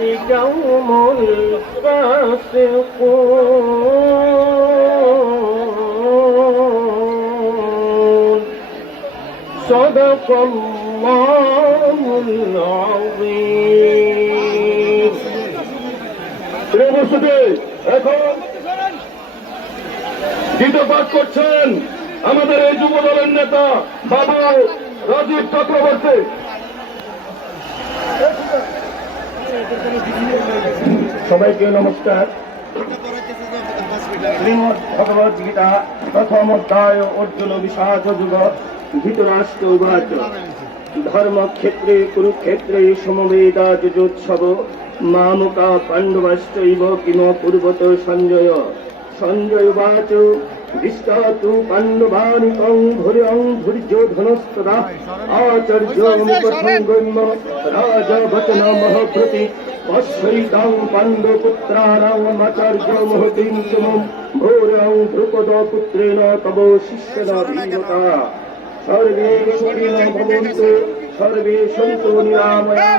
أولئك هم الفاسقون صدق الله العظيم প্রিয় উপস্থিতি এখন গীত পাঠ করছেন আমাদের এই যুব দলের নেতা বাবু রাজীব চক্রবর্তী সবাইকে নমস্কার। শ্রীমদ ভগবত গীতা প্রথম অধ্যায় অর্জুন বিষাদ যুগ, ধৃতরাষ্ট্র উবাচ। ধর্মক্ষেত্রে, কুরুক্ষেত্রে, সমবেদা যুজোৎসব, মামুকা পাণ্ডবাশ্চৈব কিম পূর্বত সঞ্জয়। সঞ্জয় উবাচ। দৃষ্টাতু পাণ্ডবানি কং ধৈর্যং ধৈর্য ধনস্তদা। আচার্য মুখসঙ্গম্য রাজা বচন মহপ্রতি পশ্যৈতাং পাণ্ডপুত্রাণামাচার্য মহতিং সুমম। ভূরং ধ্রুপদ পুত্রেণ তব শিষ্যেন ধীমতা সর্বে সুখিনো ভবন্তু সর্বে সন্তু নিরাময়া।